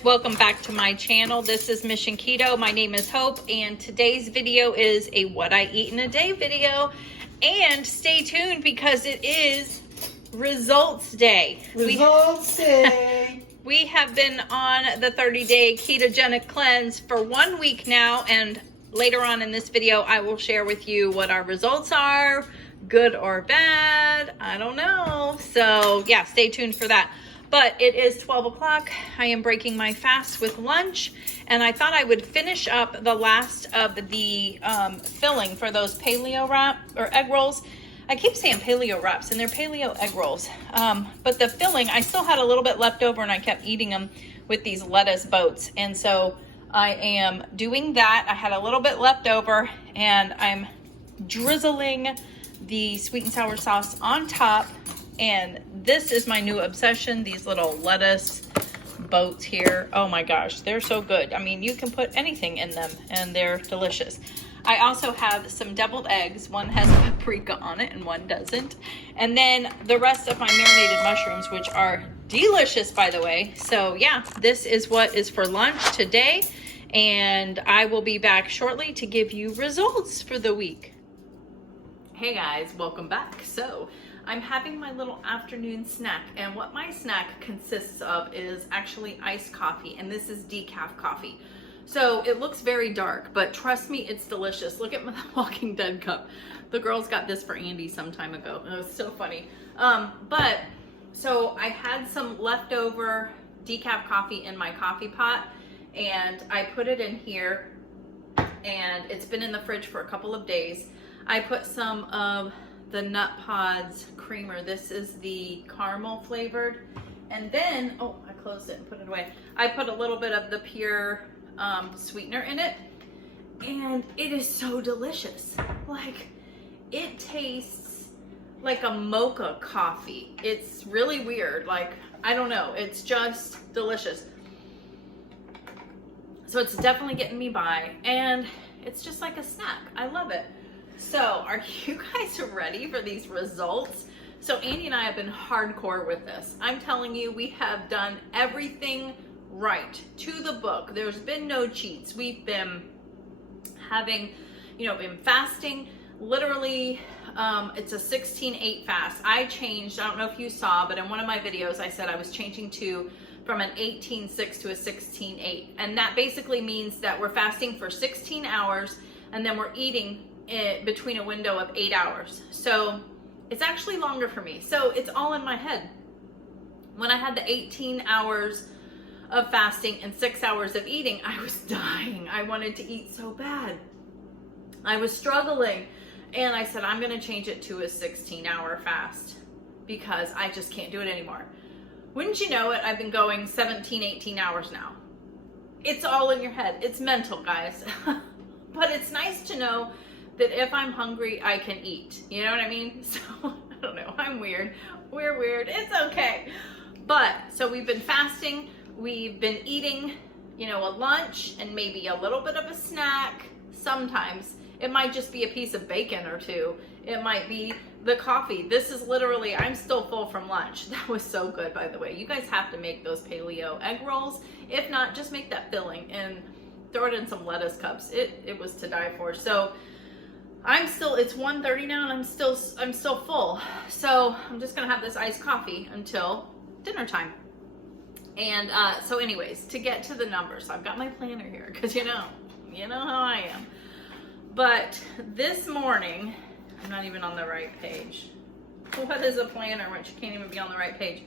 guys, welcome back to my channel. This is Mission Keto. My name is Hope, and today's video is a what I eat in a day video. And stay tuned because it is results day. Results day. We have been on the 30-day ketogenic cleanse for 1 week now, and later on in this video I will share with you what our results are, good or bad, I don't know. So yeah, stay tuned for that. But it is 12 o'clock. I am breaking my fast with lunch, and I thought I would finish up the last of the filling for those paleo wrap or egg rolls. I keep saying paleo wraps, and they're paleo egg rolls. But the filling, I still had a little bit left over, and I kept eating them with these lettuce boats. And so I am doing that. I had a little bit left over, and I'm drizzling the sweet and sour sauce on top. And this is my new obsession, these little lettuce boats here. Oh my gosh, they're so good. I mean, you can put anything in them and they're delicious. I also have some deviled eggs. One has paprika on it and one doesn't. And then the rest of my marinated mushrooms, which are delicious, by the way. So yeah, this is what is for lunch today. And I will be back shortly to give you results for the week. Hey guys, welcome back. So I'm having my little afternoon snack, and what my snack consists of is actually iced coffee, and this is decaf coffee. So it looks very dark, but trust me, it's delicious. Look at my Walking Dead cup. The girls got this for Andy some time ago. It was so funny. So I had some leftover decaf coffee in my coffee pot, and I put it in here, and it's been in the fridge for a couple of days. I put some of the Nut Pods creamer. This is the caramel flavored. And then, oh, I closed it and put it away. I put a little bit of the pure sweetener in it. And it is so delicious. Like, it tastes like a mocha coffee. It's really weird. Like, I don't know. It's just delicious. So it's definitely getting me by. And it's just like a snack. I love it. So, are you guys ready for these results? So, Andy and I have been hardcore with this. I'm telling you, we have done everything right to the book. There's been no cheats. We've been having, been fasting. Literally, it's a 16-8 fast. I changed, I don't know if you saw, but in one of my videos, I said I was changing from an 18-6 to a 16-8. And that basically means that we're fasting for 16 hours, and then we're eating between a window of 8 hours. So it's actually longer for me. So it's all in my head. When I had the 18 hours of fasting and 6 hours of eating, I was dying. I wanted to eat so bad. I was struggling. And I said, I'm going to change it to a 16-hour fast because I just can't do it anymore. Wouldn't you know it, I've been going 17, 18 hours now. It's all in your head. It's mental, guys. But it's nice to know that if I'm hungry, I can eat. You know what I mean? So, I don't know. I'm weird. We're weird. It's okay. But, so we've been fasting. We've been eating, a lunch and maybe a little bit of a snack. Sometimes. It might just be a piece of bacon or two. It might be the coffee. This is literally, I'm still full from lunch. That was so good, by the way. You guys have to make those paleo egg rolls. If not, just make that filling and throw it in some lettuce cups. It was to die for. So, it's 1:30 now, and I'm still full. So I'm just gonna have this iced coffee until dinner time. And so anyways, to get to the numbers, I've got my planner here because you know how I am. But this morning, I'm not even on the right page. What is a planner when you can't even be on the right page?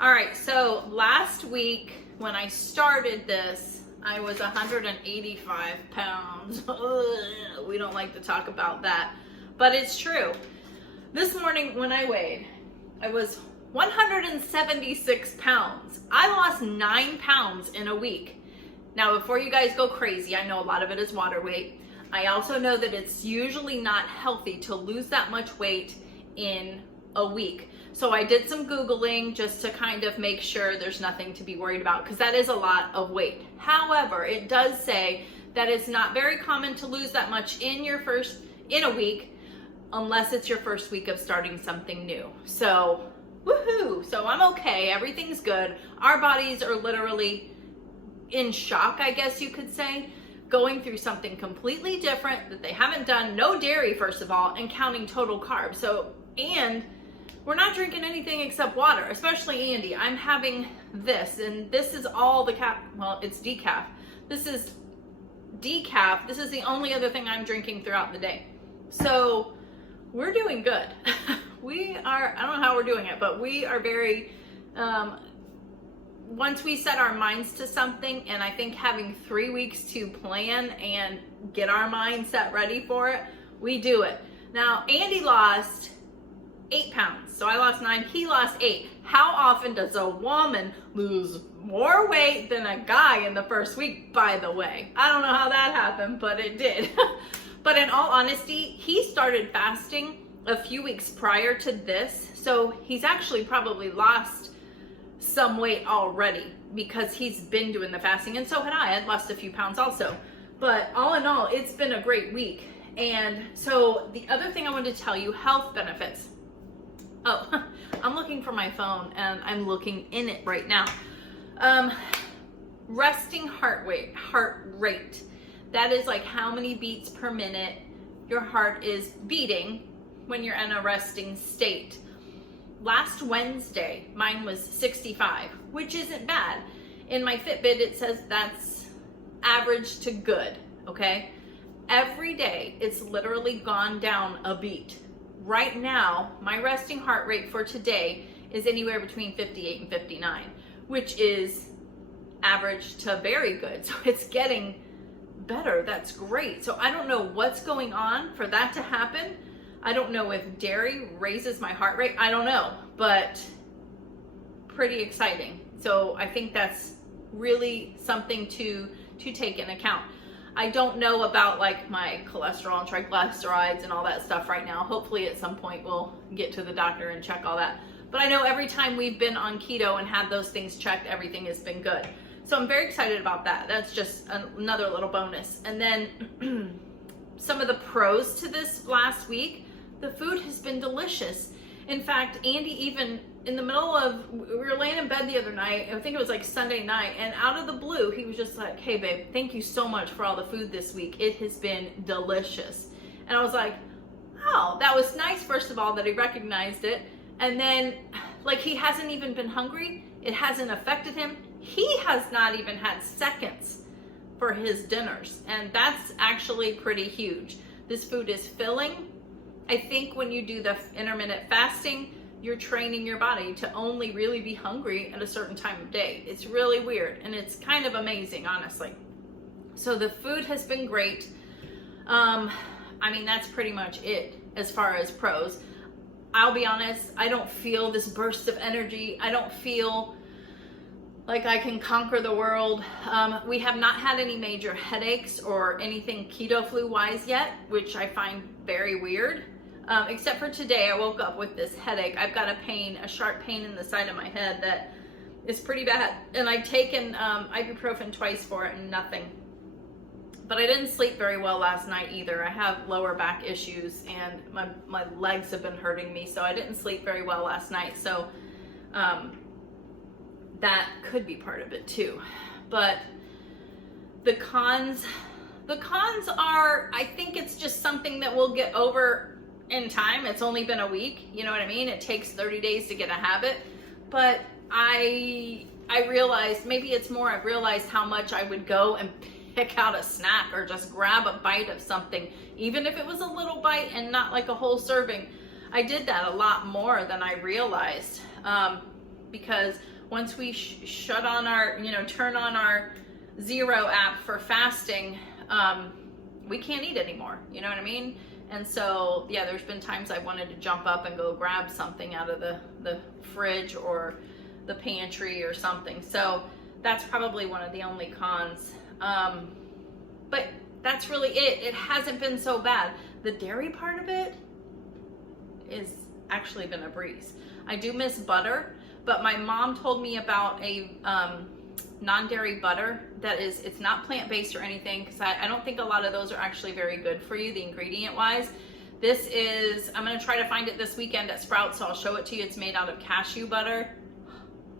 All right, so last week when I started this, I was 185 pounds. We don't like to talk about that, but it's true. This morning when I weighed, I was 176 pounds. I lost 9 pounds in a week. Now, before you guys go crazy, I know a lot of it is water weight. I also know that it's usually not healthy to lose that much weight in a week. So I did some Googling just to kind of make sure there's nothing to be worried about, because that is a lot of weight. However, it does say that it's not very common to lose that much in a week unless it's your first week of starting something new. So, woohoo! So I'm okay, everything's good. Our bodies are literally in shock, I guess you could say, going through something completely different that they haven't done, no dairy first of all, and counting total carbs. So, and we're not drinking anything except water, especially Andy. I'm having this, and this is all the well, it's decaf. This is decaf. This is the only other thing I'm drinking throughout the day. So we're doing good. We are, I don't know how we're doing it, but we are very, once we set our minds to something, and I think having 3 weeks to plan and get our mindset ready for it, we do it. Now, Andy lost 8 pounds. So I lost 9, he lost 8. How often does a woman lose more weight than a guy in the first week, by the way? I don't know how that happened, but it did. But in all honesty, he started fasting a few weeks prior to this. So he's actually probably lost some weight already because he's been doing the fasting. And so had I. I'd lost a few pounds also. But all in all, it's been a great week. And so the other thing I wanted to tell you, health benefits. Oh, I'm looking for my phone and I'm looking in it right now. Resting heart rate. That is like how many beats per minute your heart is beating when you're in a resting state. Last Wednesday, mine was 65, which isn't bad. In my Fitbit, it says that's average to good, okay? Every day, it's literally gone down a beat. Right now, my resting heart rate for today is anywhere between 58 and 59, which is average to very good. So it's getting better. That's great. So I don't know what's going on for that to happen. I don't know if dairy raises my heart rate. I don't know, but pretty exciting. So I think that's really something to take into account. I don't know about like my cholesterol and triglycerides and all that stuff right now. Hopefully at some point we'll get to the doctor and check all that. But I know every time we've been on keto and had those things checked, everything has been good. So I'm very excited about that. That's just another little bonus. And then some of the pros to this last week, the food has been delicious. In fact, Andy even in the middle of, we were laying in bed the other night, I think it was like Sunday night, and out of the blue, he was just like, hey babe, thank you so much for all the food this week. It has been delicious. And I was like, oh, that was nice, first of all, that he recognized it. And then, like, he hasn't even been hungry. It hasn't affected him. He has not even had seconds for his dinners. And that's actually pretty huge. This food is filling. I think when you do the intermittent fasting, you're training your body to only really be hungry at a certain time of day. It's really weird, and it's kind of amazing, honestly. So the food has been great. I mean, that's pretty much it as far as pros. I'll be honest, I don't feel this burst of energy. I don't feel like I can conquer the world. We have not had any major headaches or anything keto flu wise yet, which I find very weird. Except for today, I woke up with this headache. I've got a sharp pain in the side of my head that is pretty bad. And I've taken ibuprofen twice for it and nothing. But I didn't sleep very well last night either. I have lower back issues and my legs have been hurting me. So I didn't sleep very well last night. So that could be part of it too. But the cons are, I think it's just something that we'll get over in time. It's only been a week, you know what I mean? It takes 30 days to get a habit. But I realized, maybe it's more, I've realized how much I would go and pick out a snack or just grab a bite of something, even if it was a little bite and not like a whole serving. I did that a lot more than I realized, because once we shut on our, turn on our Zero app for fasting, we can't eat anymore, you know what I mean? And so, yeah, there's been times I wanted to jump up and go grab something out of the fridge or the pantry or something. So that's probably one of the only cons. But that's really it. It hasn't been so bad. The dairy part of it is actually been a breeze. I do miss butter, but my mom told me about a non-dairy butter that is, it's not plant-based or anything, because I don't think a lot of those are actually very good for you, the ingredient wise. This is, I'm going to try to find it this weekend at Sprouts, so I'll show it to you. It's made out of cashew butter,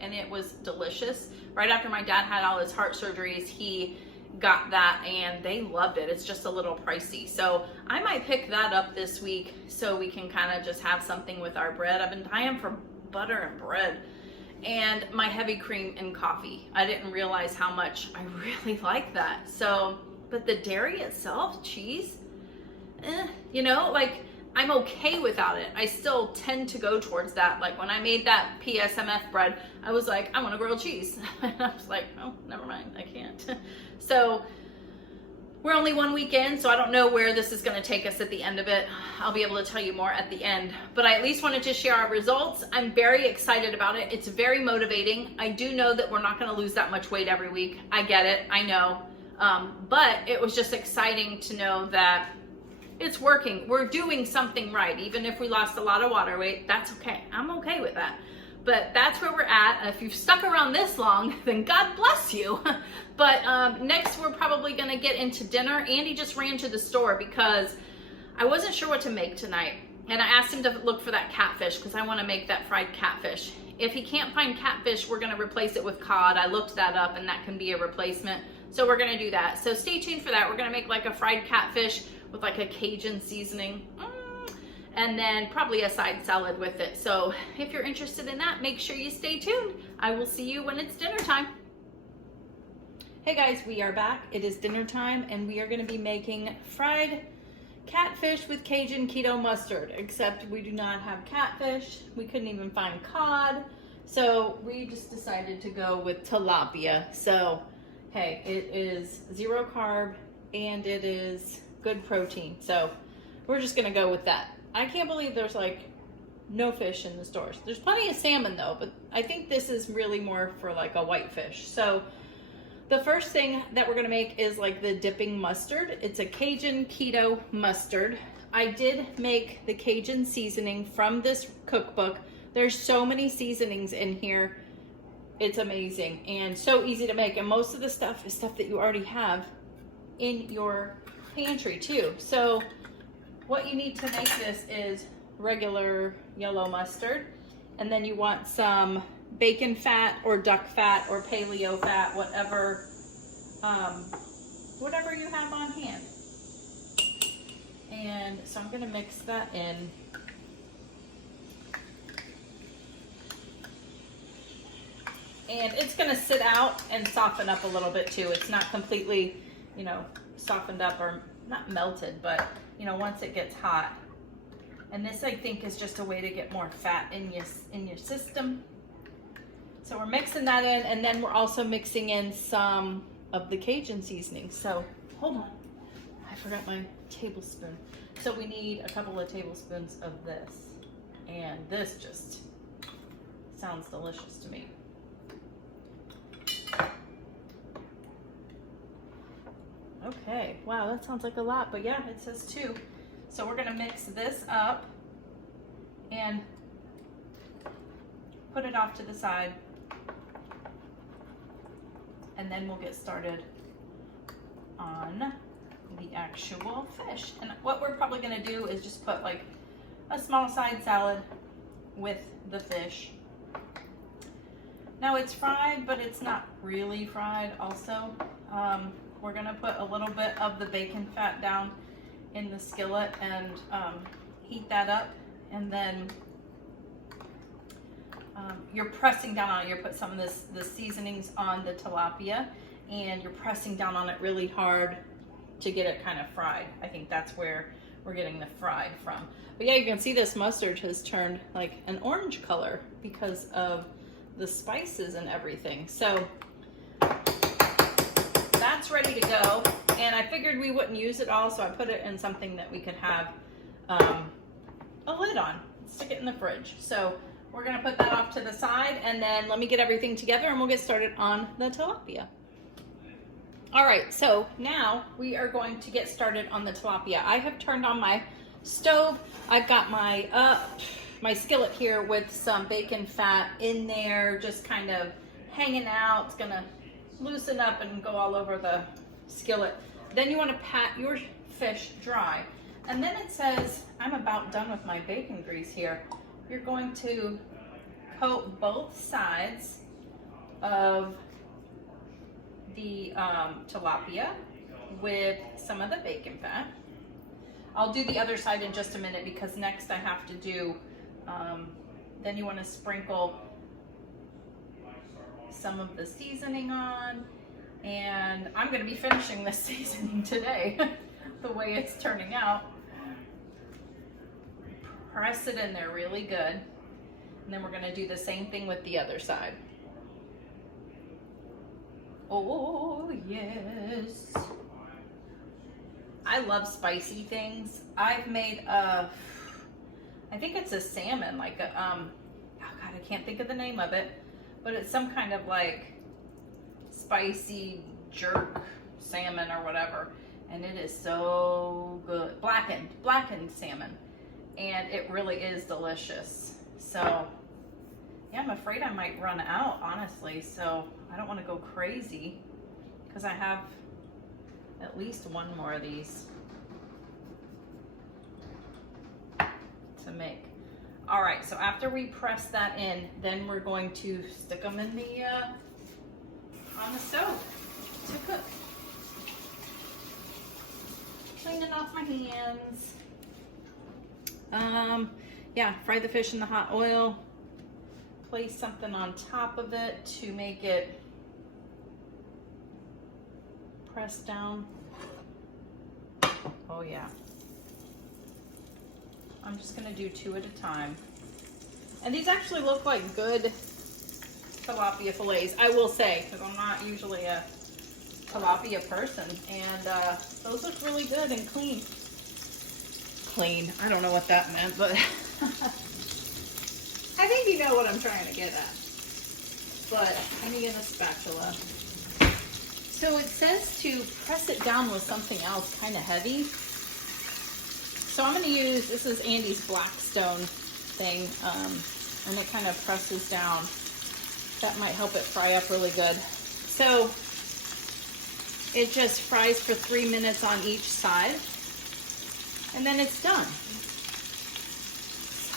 and it was delicious. right after my dad had all his heart surgeries, he got that and they loved it. It's just a little pricey. So I might pick that up this week so we can kind of just have something with our bread. I've been dying for butter and bread and my heavy cream and coffee. I didn't realize how much I really like that. So, but the dairy itself, cheese, you know, like I'm okay without it. I still tend to go towards that. Like when I made that PSMF bread, I was like, I want a grilled cheese. And I was like, oh, never mind, I can't. So we're only 1 week in, so I don't know where this is gonna take us at the end of it. I'll be able to tell you more at the end, but I at least wanted to share our results. I'm very excited about it. It's very motivating. I do know that we're not gonna lose that much weight every week. I get it, I know. But it was just exciting to know that it's working. We're doing something right. Even if we lost a lot of water weight, that's okay. I'm okay with that. But that's where we're at. If you've stuck around this long, then God bless you. But next we're probably gonna get into dinner. Andy just ran to the store because I wasn't sure what to make tonight. And I asked him to look for that catfish because I wanna make that fried catfish. If he can't find catfish, we're gonna replace it with cod. I looked that up and that can be a replacement. So we're gonna do that. So stay tuned for that. We're gonna make like a fried catfish with like a Cajun seasoning, and then probably a side salad with it. So if you're interested in that, make sure you stay tuned. I will see you when it's dinner time. Hey guys, we are back. It is dinner time and we are gonna be making fried catfish with Cajun keto mustard, except we do not have catfish. We couldn't even find cod. So we just decided to go with tilapia. So, hey, it is 0 carb and it is good protein. So we're just gonna go with that. I can't believe there's like no fish in the stores. There's plenty of salmon though, but I think this is really more for like a white fish. So the first thing that we're gonna make is like the dipping mustard. It's a Cajun keto mustard. I did make the Cajun seasoning from this cookbook. There's so many seasonings in here. It's amazing and so easy to make. And most of the stuff is stuff that you already have in your pantry too. So what you need to make this is regular yellow mustard, and then you want some bacon fat or duck fat or paleo fat, whatever whatever you have on hand. And so I'm going to mix that in. And it's going to sit out and soften up a little bit too. It's not completely, you know, softened up or not melted, but you know, once it gets hot. And this I think is just a way to get more fat in your system. So we're mixing that in, and then we're also mixing in some of the Cajun seasoning. So hold on, I forgot my tablespoon. So we need a couple of tablespoons of this, and this just sounds delicious to me. Okay, wow, that sounds like a lot, but yeah, it says 2. So we're gonna mix this up and put it off to the side. And then we'll get started on the actual fish. And what we're probably gonna do is just put like a small side salad with the fish. Now it's fried, but it's not really fried also. We're gonna put a little bit of the bacon fat down in the skillet and heat that up, and then you're pressing down on it. You put some of the seasonings on the tilapia, and you're pressing down on it really hard to get it kind of fried. I think that's where we're getting the fried from. But yeah, you can see this mustard has turned like an orange color because of the spices and everything. So that's ready to go, and I figured we wouldn't use it all, so I put it in something that we could have a lid on, stick it in the fridge. So we're gonna put that off to the side, and then let me get everything together and we'll get started on the tilapia. All right, so now we are going to get started on the tilapia. I have turned on my stove. I've got my my skillet here with some bacon fat in there, just kind of hanging out. It's gonna loosen up and go all over the skillet. Then you want to pat your fish dry. And then it says, I'm about done with my bacon grease here. You're going to coat both sides of the tilapia with some of the bacon fat. I'll do the other side in just a minute because next I have to do, then you want to sprinkle some of the seasoning on, and I'm going to be finishing this seasoning today the way it's turning out. Press it in there really good, and then we're going to do the same thing with the other side. Oh yes, I love spicy things. I've made I think it's a salmon, like a oh god, I can't think of the name of it, but it's some kind of like spicy jerk salmon or whatever, and it is so good. Blackened salmon, and it really is delicious. So yeah, I'm afraid I might run out, honestly, so I don't want to go crazy because I have at least one more of these to make. All right, so after we press that in, then we're going to stick them in the on the stove to cook. Cleaning off my hands. Yeah, fry the fish in the hot oil. Place something on top of it to make it press down. Oh yeah. I'm just gonna do 2 at a time. And these actually look like good tilapia fillets, I will say, because I'm not usually a tilapia person. And those look really good and clean. Clean, I don't know what that meant, but I think you know what I'm trying to get at. But let me get a spatula. So it says to press it down with something else kind of heavy. So I'm going to use, this is Andy's Blackstone thing, and it kind of presses down. That might help it fry up really good. So it just fries for 3 minutes on each side, and then it's done.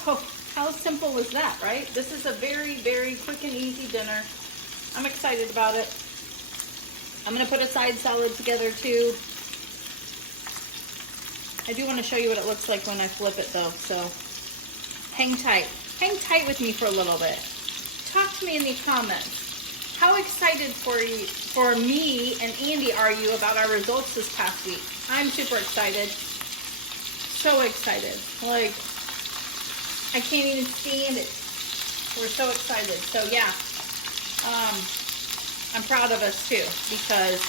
So how simple was that, right? This is a very, very quick and easy dinner. I'm excited about it. I'm gonna put a side salad together too. I do want to show you what it looks like when I flip it though, so hang tight. Hang tight with me for a little bit. Talk to me in the comments. How excited for me and Andy are you about our results this past week? I'm super excited. So excited. Like, I can't even stand it. We're so excited. So yeah, I'm proud of us too, because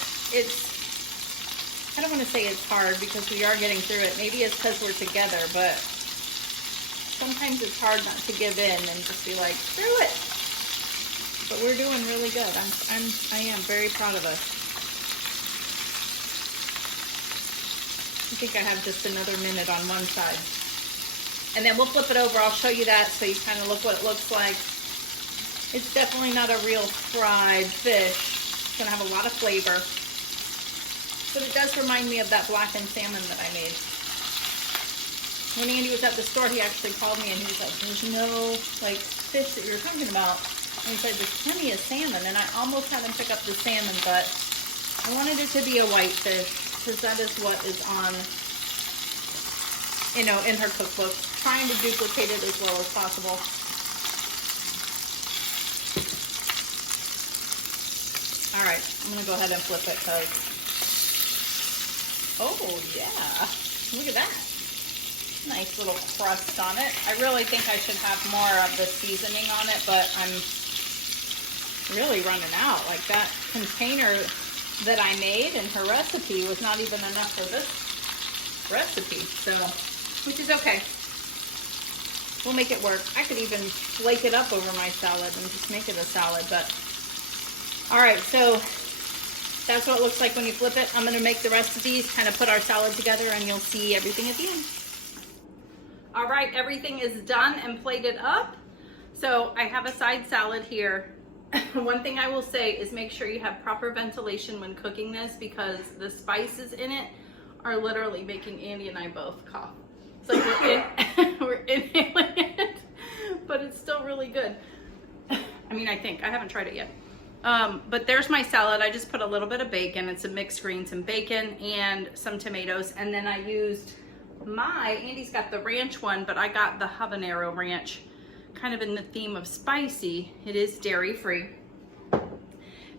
I don't want to say it's hard because we are getting through it. Maybe it's because we're together, but sometimes it's hard not to give in and just be like, screw it. But we're doing really good. I am very proud of us. I think I have just another minute on one side. And then we'll flip it over. I'll show you that so you kind of look what it looks like. It's definitely not a real fried fish. It's going to have a lot of flavor. But it does remind me of that blackened salmon that I made. When Andy was at the store, he actually called me and he was like, there's no like fish that you're talking about. And he said, there's plenty of salmon. And I almost had him pick up the salmon, but I wanted it to be a white fish because that is what is on, you know, in her cookbook. Trying to duplicate it as well as possible. All right, I'm gonna go ahead and flip it because, oh yeah, look at that. Nice little crust on it. I really think I should have more of the seasoning on it, but I'm really running out. Like that container that I made in her recipe was not even enough for this recipe, so, which is okay. We'll make it work. I could even flake it up over my salad and just make it a salad, but all right, so that's what it looks like when you flip it. I'm gonna make the rest of these, kind of put our salad together, and you'll see everything at the end. All right, everything is done and plated up. So I have a side salad here. One thing I will say is make sure you have proper ventilation when cooking this because the spices in it are literally making Andy and I both cough. It's like we're inhaling it, but it's still really good. I mean, I think. I haven't tried it yet. But there's my salad. I just put a little bit of bacon. It's a mixed greens and bacon and some tomatoes. And then I used Andy's got the ranch one, but I got the habanero ranch, kind of in the theme of spicy. It is dairy free.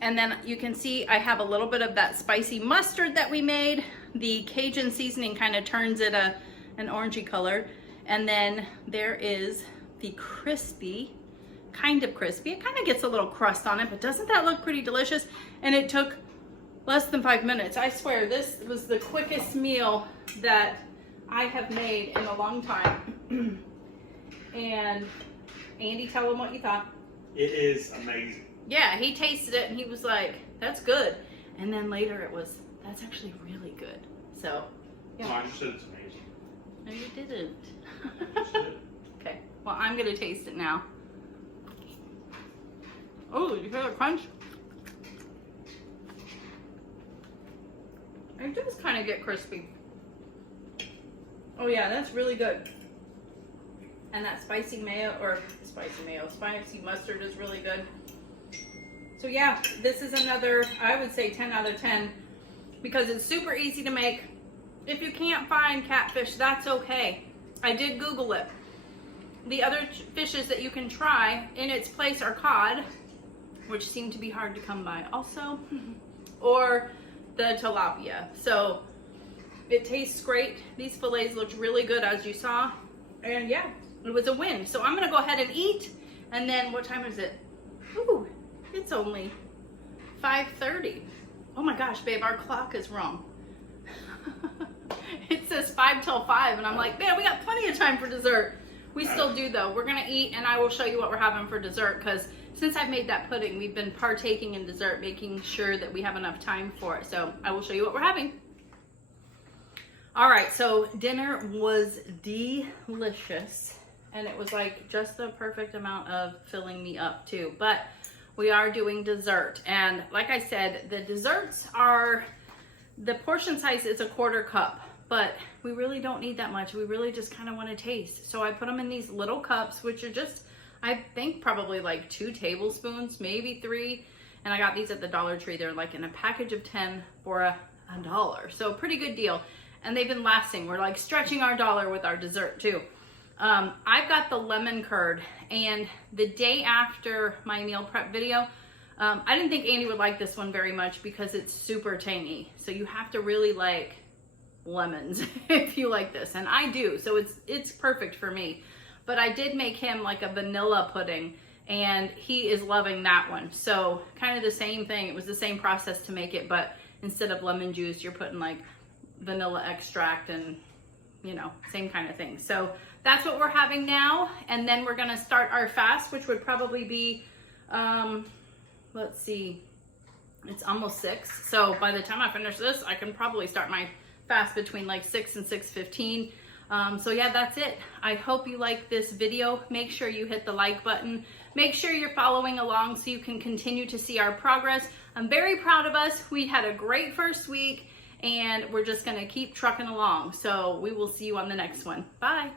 And then you can see I have a little bit of that spicy mustard that we made. The Cajun seasoning kind of turns it an orangey color. And then there is the crispy, kind of crispy. It kind of gets a little crust on it, but doesn't that look pretty delicious? And it took less than 5 minutes. I swear this was the quickest meal that I have made in a long time. And Andy, tell him what you thought. It is amazing. Yeah, he tasted it and he was like, that's good. And then later it was, that's actually really good. So, yeah. No, I just said it's amazing. No, you didn't. I just did. Okay, well, I'm gonna taste it now. Oh, you hear the crunch? It does kind of get crispy. Oh yeah, that's really good. And that spicy mustard is really good. So yeah, this is another, I would say 10 out of 10, because it's super easy to make. If you can't find catfish, that's okay. I did Google it. The other fishes that you can try in its place are cod, which seem to be hard to come by also, or the tilapia. So it tastes great. These fillets looked really good, as you saw. And yeah, it was a win. So I'm gonna go ahead and eat. And then what time is it? Ooh, it's only 5:30. Oh my gosh, babe, our clock is wrong. It says 5 till 5, and I'm like, man, we got plenty of time for dessert. We still do though. We're gonna eat, and I will show you what we're having for dessert, because since I've made that pudding, we've been partaking in dessert, making sure that we have enough time for it. So I will show you what we're having. All right, so dinner was delicious, and it was like just the perfect amount of filling me up too. But we are doing dessert, and like I said, the desserts are, the portion size is a 1/4 cup, but we really don't need that much. We really just kind of want to taste. So I put them in these little cups, which are just, I think probably like 2 tablespoons, maybe 3. And I got these at the Dollar Tree. They're like in a package of 10 for $1. So pretty good deal. And they've been lasting. We're like stretching our dollar with our dessert too. I've got the lemon curd, and the day after my meal prep video, I didn't think Andy would like this one very much because it's super tangy. So you have to really like lemons if you like this, and I do. So it's perfect for me. But I did make him like a vanilla pudding, and he is loving that one. So kind of the same thing. It was the same process to make it, but instead of lemon juice, you're putting like vanilla extract and, you know, same kind of thing. So that's what we're having now. And then we're gonna start our fast, which would probably be, let's see, it's almost 6. So by the time I finish this, I can probably start my fast between like 6 and 6:15. So yeah, that's it. I hope you like this video. Make sure you hit the like button. Make sure you're following along so you can continue to see our progress. I'm very proud of us. We had a great first week, and we're just gonna keep trucking along. So we will see you on the next one. Bye.